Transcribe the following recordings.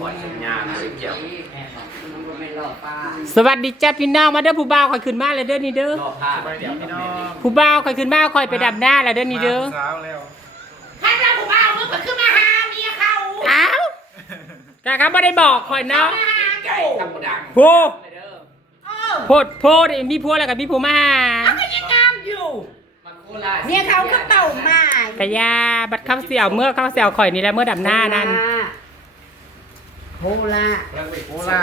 ปล่อยสัญญาณไม่เกี่ยว สวัสดีจ้าพี่น้องมาเด้อผู้บ่าวคอยขึ้นมาเลยเด้อนี่เด้อ รอบผ้าเดี๋ยวน้อง ผู้บ่าวคอยขึ้นมาคอยไปดับหน้าเลยเด้อนี่เด้อ สาวแล้ว ถ้าเราผู้บ่าวมึงก็ขึ้นมาหาเมียเขา อ้าวแต่เขาไม่ได้บอกคอยเนาะ มาหาเจ้า ทำกระดัง ผู้ เออ โพดมีผัวแล้วกับมีผัวมาหา เขาก็ยังงามอยู่ มันโคราช เมียเขาก็เต่ามา กะยาบัดเข้าเสี่ยวเมื่อเข้าเสี่ยวข่อยนี่แหละเมื่อดับหน้านั่น โหล่ะ โอล่า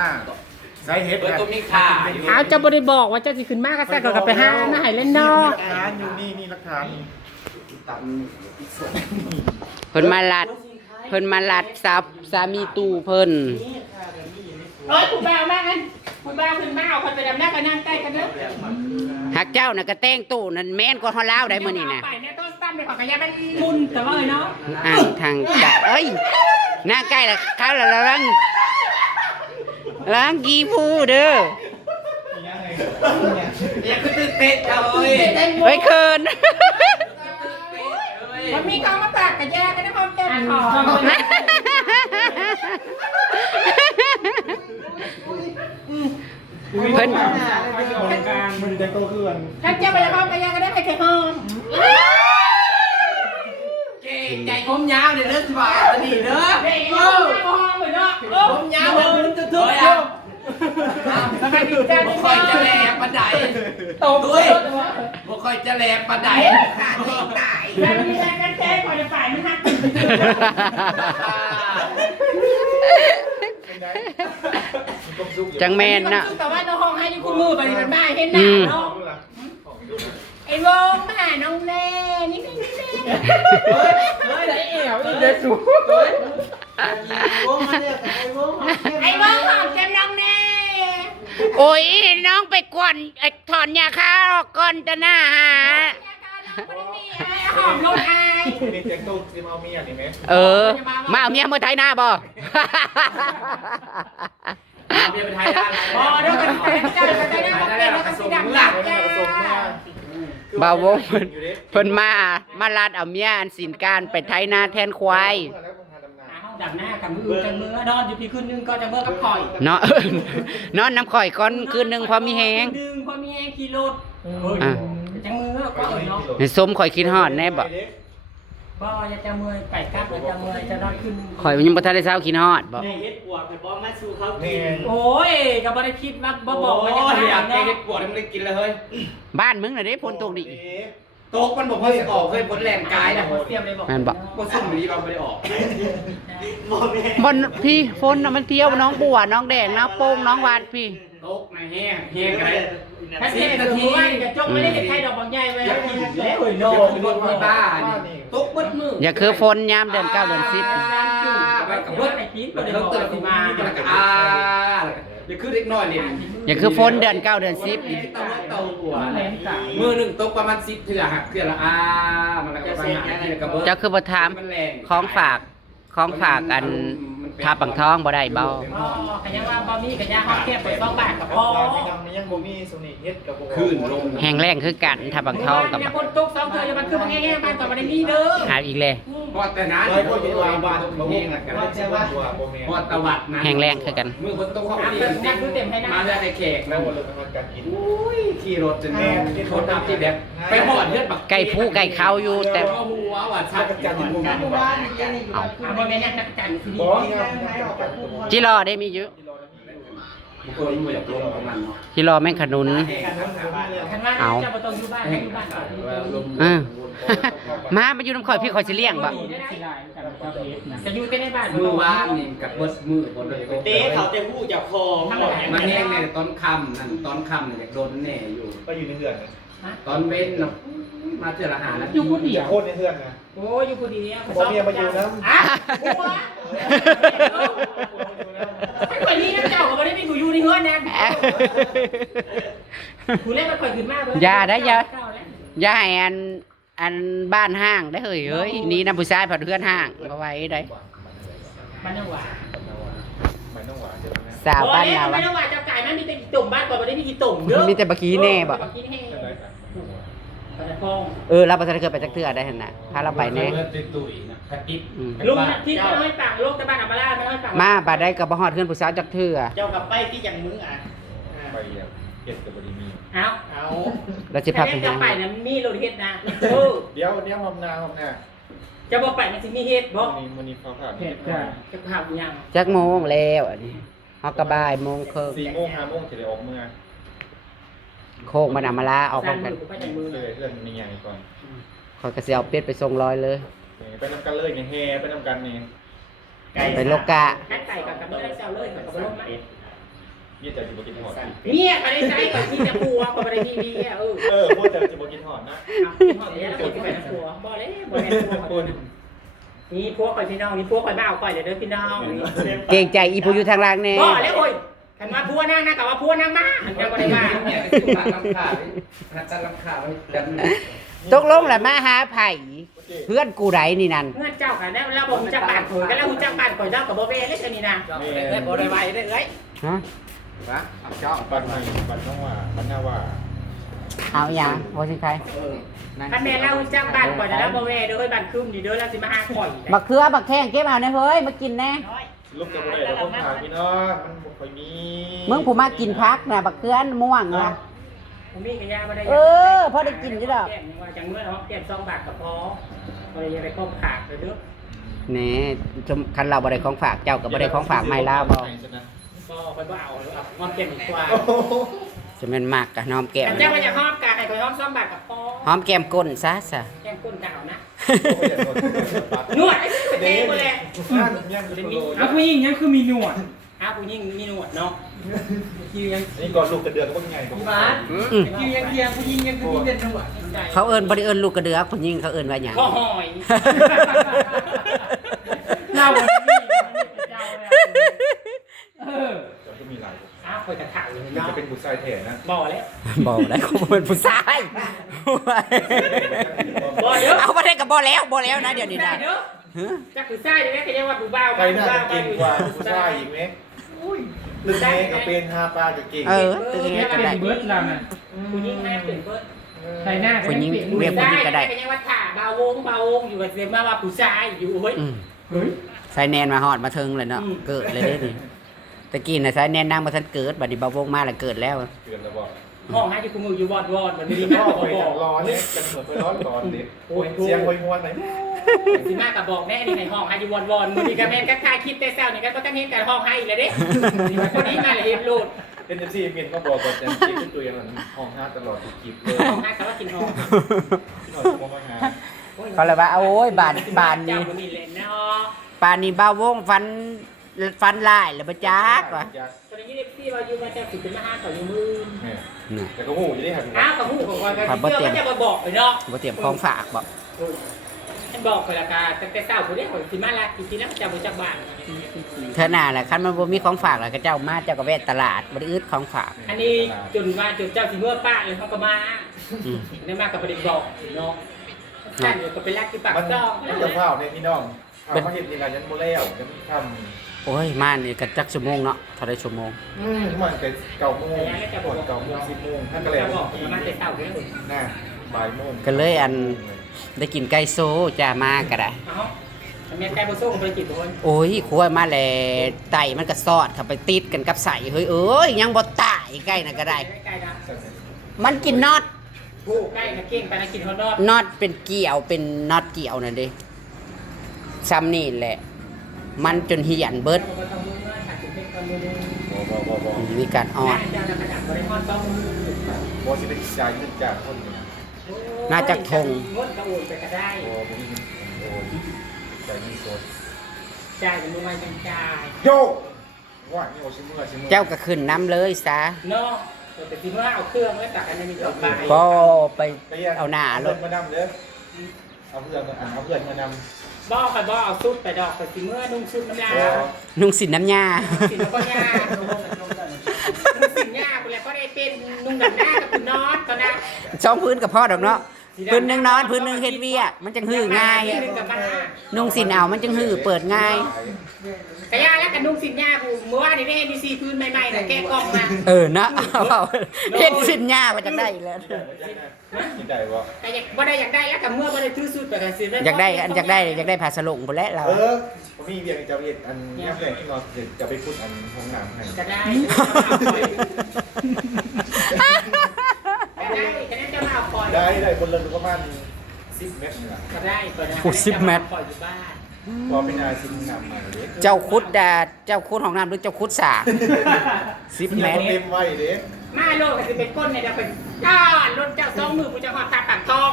ใส่เห็ด เปิดตัวมีขาอยู่ อ้าวเจ้าบ่ได้บอกว่าเจ้าสิขึ้นมาก็แซ่ก็ไปหามาให้เล่นเนาะ หลักฐานอยู่นี่หลักฐาน เพิ่นมาลัดซับสามีตู่เพิ่น เอ้ยผู้บ่าวมากันผู้บ่าวขึ้นมาเอาคอยไปดับหน้าก็นั่งใกล้กันเด้อ หักเจ้าน่ะก็แต่งตู่นั่นแม่นกว่าเฮาลาวได้มื้อนี้น่ะ ไปเนี่ยต้องตั้มไปขอกะยามันมุนแต่ว่าเนาะ อ่างทางจะเอ้ยนางใกล้ละเขาละระวังกีผู้เด้อ อย่าคือตื่นเต้นเอาเฮ้ย เฮ้ยเคิน มันมีของมาฝากกะยากันนะพร้อมแก้มของ เพิ่น มันจะโตขึ้น ถ้าเจ้าไปพร้อมกะยาก็ได้ไปแค่หอม เก่งใจผมยาวเดี๋ยวเลิกสบายดีเด้อ เฮ้ยหอมเลยเนาะ ผมยาวแบบมันจะทุกข์อยู่ ทำไมถึงแจ้ง บ่ค่อยจะแหลกปานใด ตกด้วย บ่ค่อยจะแหลกปานใด ขาดเองตาย แล้วมีแรงกันแจ้งก่อนจะฝ่ายมันหัก จังแม่นน่ะ แต่ว่าน้องห้องให้คุณมือไปมันบ้าเห็นหน้าเนาะไอ้วงมาหาน้องแน่นี่นี่นี่เฮ้ยไอ้เอ๋วเด็ดสูไอ้วงหอมแก้มน้องแน่ โอ้ยน้องไปกวนไอ้ถอนยาคาออกก่อนจะหน้าหา หอมลงอาย นี่เจ๊งโตซิมเอาเมียนี่ไหม เออ มาเอาเมียเมื่อไทยหน้าบ่ เบียร์เป็นไทยได้ พอเดี๋ยวกันใจกันใจได้มาเป็นแล้วก็สิดังหลักจ้า บ่าววงเพิ่นมาลาดเอาเมียอันสินการไปไทยนาแทนควาย ห้องดับหน้ากับมือจังมือนอนอยู่พี่คืนนึงก็จะเมื่อกับข่อย เนาะ นอนน้ำข่อยก่อนคืนหนึงพอมีแฮง ดึงพอมีแองขี่รถจังมือก็เนาะ ให้สมข่อยคิดฮอดแน่บ่ บ่อย่าจะมือไก่กัดอย่าจะมือจะนอนขึ้น ข่อยยังบ่ทันได้เช้าคิดฮอดบ่ นี่ โอ้ยก็บ่ได้คิดว่าบ่บอกว่าจะ โอ้ย ทำ อยาก เนาะ เก็บปวดมันได้กินเลยเฮ้ย บ้านมึงน่ะเด้ฝนตกดิ โต๊ะมันบอกเฮ้ยออกเฮ้ยผลแรงกายนะ เตรียมเลยบอก แม่นบ่ ก็ซุ่มนี้เราไม่ได้ออก บ่พี่ฝนน่ะมันเที่ยวน้องบัวน้องแดงน้องโป่งน้องวาดพี่ โต๊ะในแห้งแห้งอะไร ถ้าเสียนาทีจะจงไม่ได้เห็นใครดอกบางใหญ่ไว้แล้วเฮ้ย โน่บนที่บ้านโต๊ะมืดมืด อย่าคือฝนยามเดือน9เดือน10 ไปกับเบิร์ดไอ้พีทเบิร์ดเขาเกิดมาแล้วก็เดี๋ยวคือเล็กน้อยเนี่ย อย่าคือฝนเดือน9เดือน10 เต่าหัวมือหนึ่งโต๊ะประมาณ10เถื่อหักเถื่อละมันแล้วก็ไปหาที่กับเบิร์ด เจ้าคือบ่ถามของฝากอันทาปังทองบ่ได้เบา อ๋อกันยังว่าบะหมี่กันยังฮอตแก้ไป2 บาทกับพอ ยังบ่มีโซนิเฮ็ดกับ ขึ้นลง แห้งแรงคือกันทาปังทองกับ เนี่ยคนตก2เธอจะมันคือมันแง่ๆมันต่อมาได้มีเด้อ หาอีกเลย พอแต่นั้น ร้อยคนอยู่ว่าบ้าน โต๊ะ บ่ แห้ มี ง กั กัน นแต่ว่าบ่แม่ พอตะวัดนะ แห้งแรงคือกัน มือคนโต๊ะเขาดีมาได้ในแขก แล้ นะ วบ่เลยมันการกิน อุ้ยขี่รถจนแน่รถน้ำที่แบบไปหอดเลือดบัก ไก่ผู้ไก่เขาอยู่แต่ หัวหวานชักกันอยู่กัน เอาบ่แม่นนักจันทร์สิ บ่นี่ครับ จิรอได้มีอยู่ ตัวนี้มันอยากลงประมาณเนาะ จิรอแม่งขนุน คันว่าเจ้าบ่ต้องอยู่บ้านให้อยู่บ้านก่อน เออ มาอยู่น้ำข่อยพี่ข่อยสิเลี้ยงบ่ จะอยู่แต่ในบ้าน มือว่านนี่กับเบิดมือบนเลย เต้เขาจะพูดจากคอ มันแห้งในตอนค่ำนั่นตอนค่ำเนี่ยอยากโดนแน่อยู่ ก็อยู่ในเฮือน ตอนเว้นเนาะมาเจออาหารแล้ว อยู่คนเดียว โคตรในเฮือนนะ โอ้อยู่คนเดียว บ่เมียมาอยู่นำ อ่ะบัวไอ้คนนี้เจ้าก็บ่ได้มีกูอยู่ในเฮือนนะกูเล่นมันค่อยขึ้นมากเลย อย่าให้อันบ้านห้างได้เฮ้ยนี่น้ำผู้ชายผัดเพื่อนห้างบ่ไหว้ได้ มันยังหวาน มันต้องหวานใช่มั้ย สาวบ้านเรา ไม่ต้องหวานเจ้าไก่มันมีแต่กี่ตุ่มบ้านก่อนบ่ได้มีกี่ตุ่มเด้อ มีแต่บักกี้แน่บ่ บักกี้แน่ จ เราบ่ทันเคยไปจักเทื่อได้หั่นน่ะพาเราไปแน่ ติดตุยนะกระติบ ลุงที่ไม่ให้ต่างโลกแต่บ้านอัมราไม่ให้ต่าง มาบัดได้ก็บ่ฮอดเฮือนผู้สาวจักเทื่อ เจ้ากับไปที่อย่างมึงอ่ะ ไปเก็บกับบริมี เอา เราสิพาไป จะ หา ไปนะมีโรเฮ็ดนะ เดี๋ยวหอมหน้า จะบอกไปมันสิมีเฮ็ดบ่ มันนี่เขาผ่าน จะพาบุญยัง จักโมงแล้วอันนี้เฮาก็บ่ายโมงครึ่ง 4 โมง 5 โมงจะได้ออกเมื่อ โคกมันมาลาเอาพร้อมกัน ไปจากมือ เลยเพื่อนมีอย่างก่อน ขอยก็สิเอาเป็ดไปส่งร้อยเลย ไปนำกันเลยเนี่ยแฮไปนำกันนี่ ไปโลกะ ไก่กับกระเบื้องเจ้าเลยกับกระเบื้องไหม ยี่จะอยู่บ่กินหอด เมียก็ได้ใช้กับที่จะปัวก็ไม่ได้ที่นี่พวกจะบ่กินหอดนะ หอมเนี่ยแล้วคนที่ไปนะปัวบ่เลยบ่เลยปัวนี่พวกคอยพี่น้องนี่พวกคอยบ้าคอยเดี๋ยวเด้อพี่น้อง เกรงใจอีผู้อยู่ทางล่างแน่ บ่แล้วโอ้ยขันมาพัวนั่งนะกับว่าพัวนั่งมาขันยังบ่ได้ว่า เนี่ยก็สิมาลำขาเลยหัดจะลำขาเลยจัง ตกลงแล้วมาหาไผเพื่อนกูไดนี่นั่น เงื่อนเจ้ากันแล้วเราบอกจักบ้านข่อยกันแล้วจักบ้านข่อยเจ้ากับบ่เบ้เลยนี่นะ ได้บ่ได้ไว้ได้เอ้ย ฮะ วะเอาเจ้า บันน้องว่าบันหน้าว่า เอาอย่างบ่สิใคร คันแม่เราจักบ้านข่อยแล้วบ่เบ้เด้อบ้านคืมนี่เด้อแล้วสิมาหาข่อย บักเขือบักแข้งเก็บเอาแน่เฮ้ยมากินแน่ ลูกจะบ่ได้แล้วผมถามพี่น้องมันบ่ค่อยมี มึงผู้มากินพักน่ะบักเขือม่วงน่ะ ผมมีกระยาบ่ได้ พอได้กินอยู่ดอก แก้มว่าจังเมื่อเนาะแก้ม2 บาทก็พอบ่ได้ไปครบขาดเด้อ แหน่คันเราบ่ได้ของฝากเจ้าก็บ่ได้ของฝากไม่ลาวบ่ บ่ค่อยบ่เอางอมแก้มดีกว่า จะแม่นมากกะน้อมแก้ม เจ้าก็อยากหอมกาให้ข่อยหอม2 บาทก็พอ หอมแก้มก้นซะ แก้มก้นเก่านะ น นวดไอ้สิไปเทบ่แล ยังจะโดน ผู้หญิงยังคือมีหนวด ผู้หญิงมีหนวดเนาะ คิวยัง นี่ก่อนลูกกระเดือกก็เป็นไง พี่บ้านคิวยังเทียงผู้หญิงยังคือมีแต่หนวด เขาเอิ้นบ่ได้เอิ้นลูกกระเดือกผู้หญิงเขาเอิ้นว่าหยัง ข้อหอย เราวันนี้เจ้าแล้ว จะมีหลาย ข่อยจะถามเลย จะ เนาะ เป็นบุษายแถนะ บ่แล้ว บอกได้เขาเป็นผู้ชาย บ่เด้อ เอาบ่ได้ก็บ่แล้วนะเดี๋ยวนี้นะ เด้อจักคือซ่าได้ก็ยังว่าผู้บ่าว ใครน่าจะเก่งกว่าบุษายอีกไหมลึกแม่กับเป็น5ปลาจะเก่ง ตึงเฮ็ดก็ได้ เบิร์ดเราน่ะ ผู้หญิงให้เปลี่ยนเบิด ใส่หน้า ผู้หญิงเรียก ได้ก็ยังว่าถ่าบ่าวงอยู่กับเสียมาว่าผู้ชายอยู่เฮ้ย เฮ้ย ใส่แนนมาฮอดมาเทิงเลยเนาะเกิดเลยเด้อนี่ตะกี้น่ะใส่แนนนางบ่ทันเกิดบัดนี้บ่าวงมาแล้วเกิดแล้ว เตือนแล้วบอก ห้องให้ที่คุณมืออยู่วอดมันดี พ่ มาก อ ก็ ไป บอก ร้อนเนี่ยจะเหมือนไปร้อนก่อนดิเสียงหวยมวนไหน สิมากก็บอกแน่นี่ในห้องให้อยู่วอดมือดีก็แม่นก็ค่าคิดแต่แซวนี่ก็ต้องเห็นกันห้องให้อีกแล้วเด้คนนี้มาเลยเฮ็ดโลด เป็นเอฟซีเป็นเขาบอกก่อนจะคิดเป็นตัวอย่างนั้นห้อง5ตลอดทุกคลิปเลย ห้องให้เขาว่ากินห้อง หน่อยมองมาหา เขาเลยว่าโอ้ยบาน เจ้า นี้ บ่มีเล่นเนาะ ปานนี้บ่าวงฟันลายแล้วบ่จักว่ะ คนนี้ที่ว่าอยู่มาจะสิเป็นมาหาเขาอยู่มือ แต่ก็หูอยู่ได้หัน อ้าวกับหูของคนก็เชื่อก็จะมาบอกเลยเนาะ บ่เตรียมของฝากบ่ ฉันบอกไปละกาแต่เศร้าคนนี้คนสิมาลาจริงๆแล้วจะบ่จักบ้าน เท่าน่ะแหละคันมันบ่มีของฝากแล้วก็เจ้ามาเจ้าก็แวะตลาดบ่ได้อึดของฝาก อันนี้จนว่าจนเจ้าสิเมื่อป้าเลยเขาก็มา อืม ได้มากับประเด็นบอกเนาะกันอยู่ก็เป็นรักที่ปาก มัน ต้อง จะเฝ้าในพี่น้องมาเห็นยังไงยันโมแล้วยันท โอ้ยมานี่ก็จักชั่วโมงเนาะเท่าได้ชั่วโมง ำมันเป็น9 โมงก่อน9 โมง10 โมงท่านก็เลย จะบอกมาแต่เศร้าเลย น่ะบ่ายโมง ก็เลยได้กินไก่โซจ้ามาก็ได้ เอ้าแม่ไก่บ่ส่งไปกินบ่ โอ้ยครัวมาแล้วไตมันก็ซอดเข้าไปติดกันกับใส่เฮ้ยเอ้ยยังบ่ตายไก่น่ะก็ได้ ไก่นะ มันกินน็อต ผู้ไก่นะเก่งไปนะกินฮอทดอก น็อตเป็นเกี่ยวเป็นน็อตเกี่ยวนั่นเด้ซ้ำนี่แหละ มันจนเหี่ยนเบิด บ่ต้องมือมาถ้าสิเป็นคนมือ บ่ มีการออด เจ้าขนาดบ่ได้ฮอดต้องมือ บ่สิได้จ่ายเงินจากคน น่าจะทง งดกระโอนไปก็ได้ บ่มีโอ้จ่ายเงินสด จ่ายเป็นมือมาจังจ่าย โยว่านี่โอ้ชิเมื่อ เจ้าก็ขึ้นน้ำเลยซะ เนาะแต่ที่ว่าเอาเครื่องไว้ตักอันนี้มีต่อไป ก็ไปเอาหน้ารถ มานำเด้อเอาเพื่อนมานำ บ่ค่ะบ่เอาซุดไปดอกไปสิเมื่อนุ่งชุดน้ำยา นุ่งสินน้ำยา สินก็ยานุ่งสินยาคุณแล้วก็ได้เป็นนุ่งดำหน้ากับคุณนอนตอนนั้น สองพื้นกับพ่อดอกเนาะพื้นหนึงนอนพื้นหนึงเฮ็ดเวียกมันจังหื้อง่าย นึงกับบ้าน นุ่งสินเอามันจังหื้อเปิดง่าย เ กระยาแล้วกันนุ่งสินยากูเมื่อวานนี้ได้เห็นดีซีพื้นใหม่ๆแต่แกะกล้องมา นะเอาเฮ็ดสินหญ้ามาจากได้แล้ว กินได้บ่ แต่บ่ได้อยากได้แล้วกับเมื่อบ่ได้ถือสุดแต่ก็สิ อยากได้ผ้าสลงพุ่นแหละเรา ผมมีเวียงจะเฮ็ดอันย่ำแรงที่เราจะไปพูดอันห้องน้ำให้ ก็ได้ก็ได้จะมาเอาคอย ได้คนละประมาณ10 เมตรนี่ล่ะ ก็ได้ก็ได้ โอ้10 เมตร คอยอยู่บ้าน พอเป็นอาชีพห้องน้ำมาเด้ เจ้าคุดของน้ำหรือเจ้าคุดสาง10 เมตร เต็มไว้เด้ มาโลกก็สิเป็นก้นเนี่ยเดี๋ยวเป็นก้อนรถเจ้าสองมือกูจะหอดตาปากทอง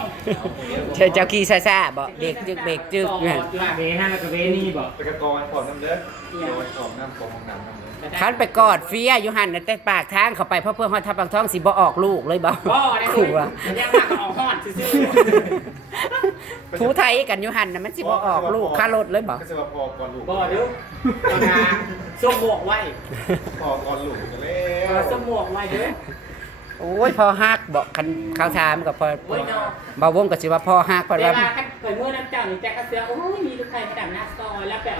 เจ้าขี่ซ่าๆบ่เบรกจึกเนี่ย เวห้าแล้วก็เวนี่บอก ไปกระกองพร้อมน้ำเด้อกองพร้อมน้ำของห้องน้ำน้ำเด้อ คันไปกอดเฟียอยู่หั่นน่ะแต่ปากทางเข้าไปเพื่อฮอดทับปากท้องสิบ่ออกลูกเลยบ่ บ่ได้ ขู่ เลย อะ ยังมากก็ออกหอดซื่อ ทูไทยกันอยู่หั่นน่ะมันสิบ่ออกลูกค่ารถเลยบ่ ก็จะว่าพอก่อนลูก ๆบ่เด้อตอนนาส้มหมวกไว้ พอก่อนลูกกันแล้ ส้มหมวกไว้เด้อ โอ้ยพอฮักบอกคันเขาถามกับพอ โอ้ยเนาะ บ่าวงก็สิว่าพอฮักเพราะ เว ว่า ลาคันเปิดมือน้ำเจ้านี่แจ๊กก็เสือโอ้ยมีลูกไข่มาดับหน้าซอยแล้วแบบ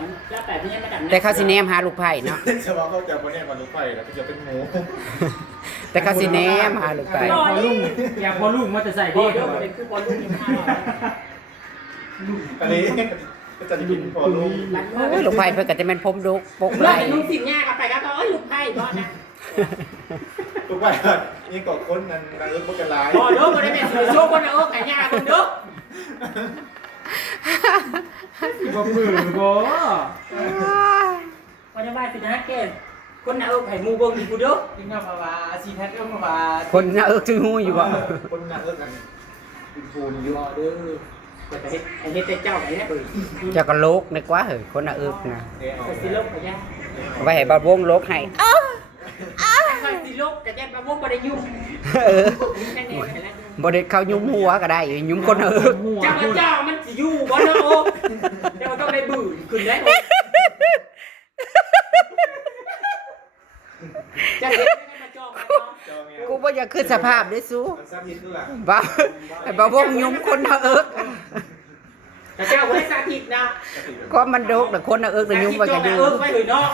นี้มาดับหน้า แต่เขาสิแนมหาลูกไผ่เนาะ จะว่าเขาจะบ่แน่มาลูกไฟแล้วก็จะเป็นหมู แต่เขาสิแนมหาลูกไผ่ พอลุงอยากพอลุงมาจะใส่ บ่ ดี เด้อเป็นคือบอลลูนข้าว อันนี้ก็จะกินพอลูก โอ้ยลูกไผ่เพิ่นก็จะแม่นผมดุกปก ไล่ ไหล นุ่งสินยากับไปก็เอ้ยลูกไข่บ่นะ ลูกไฟนี่ก็คนนั้นนั่นรถพวกกันหลาย บ่เด้อบ่ได้แม่สิโชว์คนเอาไก่ย่าคนเด้อ บ่มือบ่ บ่ได้ว่าสินะแกคนน่ะไข่มูเบิ่งอีกูเด้อ ยิงมาภาวะสีแพทเอื้อภาวะ คนน่ะชื่อฮู้อยู่บ่ คนนั่งเอิ้นกันเป็นปูนอยู่ บ่เด้อก็จะเฮ็ดแต่เจ้าไปเนี่ยเอ้ย เจ้าก็โลกนึกว่าเฮ้ยคนน่ะอึกนะ ก็สิลบก็ย่า ไว้ให้บ่าวงโลกให้ ก็สิลบก็ย่าบ่บ่ได้ยุ่ง เออ แค่นี้แหละ บ่ได้เข้ายุ้มหัวก็ได้ยุ้มคนน่ะอึก เจ้ามันสิอยู่บ่เนาะเจ้าต้องได้บื้อขึ้นได้จะเฮ็ดให้มาจองกันเนาะ จองไง กูบ่อยากขึ้นสภาพเด้สู้ มันซ้ำยิดด้วยล่ะ บ่าวให้บ่าวงยุ้มคนน่ะอึก แต่เจ้าบ่ได้สาธิตนะ ก็มันโดกแต่คนน่ะอึกแต่ยุ้มไว้ก็อยู่ ไปเลยเนาะ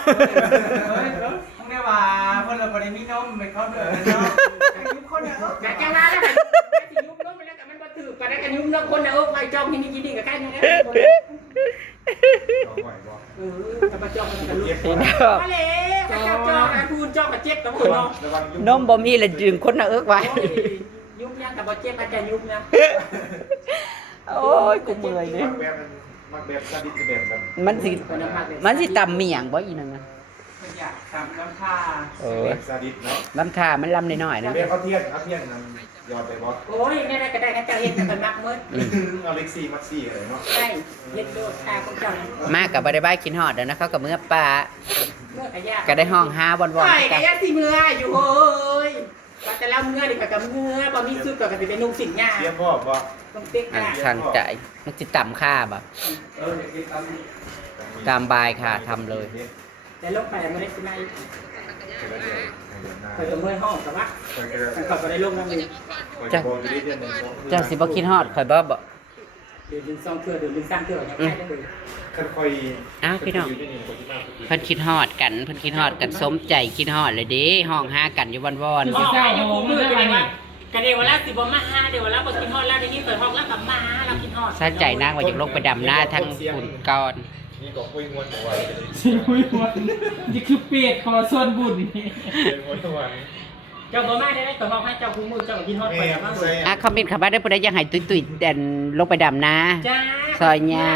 ต้องได้ว่าเพิ่นเราบ่ได้มีนมไปเขาเด้อเนาะยุคคนเนี่ย แต่แกมาแล้วสิยุบลงไปแล้วก็มันบ่ถือก็ได้กันยุบแล้วคนน่ะไปจองที่นี่กินนี่ก็ใกล้นี่นะ จองไหวบ่ ถ้ามาจองกันลูก พี่น้อง มาเลยเจ้าจองนะพูนจองกับเจ็บกับคนเนาะ ระวังยุ่ง นมบ่มีแล้วดึงคนน่ะอึกไว้ ยุบยังกับบ่เจ็บอาจจะยุบนะ โอ้ยกูเมื่อยเนี่ย มักแบบซาดิสแบบแบบ มันสิตำเมียงบ่อีนั่นน่ะ อยากทำน้ำผ้า เออ แบบซาดิสเนาะ ลำคามันลำน้อยๆนะ แบบเอาเทียนนำยอดไปบ่ โอ้ยนี่ได้ก็ได้กันเจ้าเฮ็ดกันมักมื้อ เอาเล็กซี่มักซี่อะไรเนาะ ใช่เฮ็ดโดดตาของเจ้า มากับบ่ได้บ้ายกินฮอดเด้อนะเขาก็เมื่อป่า เมื่อกะยาก ก็ได้ห้องหาบ่อน ปล่อย ๆ กะ กัน ยากสิเมื่ออยู่เฮ้ยก็แต่ละเมื่อนี่ก็กับเมื่อบ่มีสุดก็สิเป็นนุ่งสินหญ้า เตรียมพ่อบ่ ต้องเต็ก อัน หน้า ทางใจมันสิต่ำค่าบ่ตามบายค่ะทำเลย แต่ลงไปไม่ได้สิมาไปกับเมื่อห้องกับว่าเขาก็ได้ลงนั่งอยู่ เจ้าสิบ่กินฮอดข่อยบ่บ่ เดือน2เทื่อเดือน3เทื่ออย่างไรได้เลย ค่อย อ้าวพี่น้องเพิ่นคิดฮอดกันเพิ่นคิดฮอดกันสมใจคิดฮอดเลยเด้ห้องหากันอยู่วอน พ่อไปอยู่คู่มือกันว่ากันเดี๋ยวละสิบ่มาหาเดี๋ยวละบ่กินฮอดแล้วได้ยินเปิดห้องแล้วกลับมาเรากินฮอด ๆซาใจนางว่าอยากลงไปดำหน้าทั้งฝุ่นก่อน นี่ก็คุยงวนเอาไว้ สิคุยวันนี่คือเปียกขอส่วนบุญนี่ เป็นงวนเอาไว้ เจ้าบ่มาได้เปิดห้องให้เจ้าคู่มือเจ้ากินฮอดไปแล้ว อ่ะคอมเมนต์เข้ามาได้ผู้ใดอยากให้ตุ้ยๆเด่นลงไปดำนา จ้า ซอยหญ้า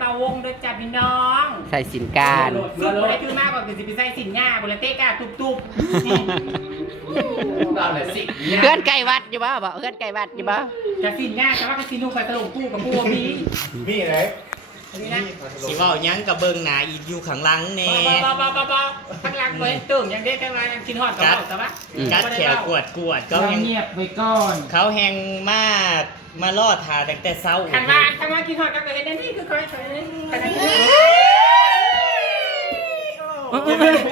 เบาวงด้วยจ้าพี่น้อง ใส่สินการ สุดบ่ได้คือมากกว่าคือสิไปใส่สินหญ้าบ่ละเตะกาตุบ เราเลยสิ เพื่อนไก่วัดอยู่บ่เพื่อนไก่วัดอยู่บ่ ๆจะสินหญ้าแต่ว่าก็สินุ่งไปตะลงกู้กับกู้มี มีไหน นี่นะ สิเว้าหยังกับเบิ่งหน้าอีกอยู่ข้างหลังแน่ บ่ข้างหลังบ่เติมยังเด็กกันว่ากินฮอดกับเว้าแต่ว่า กัดแขวกวดเขาแฮง เงียบไว้ก่อน เขาแฮงมารอดทาตั้งแต่เช้า คันว่ากินฮอดก็เฮ็ดนี่คือคอยคันนั้น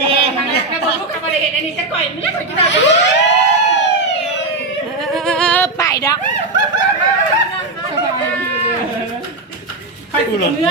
เก่งนะแต่บ่รู้คำว่าเฮ็ดอันนี้จะก่อยมันยังสิได้ ไปดอก ค่อยสิเนื้อ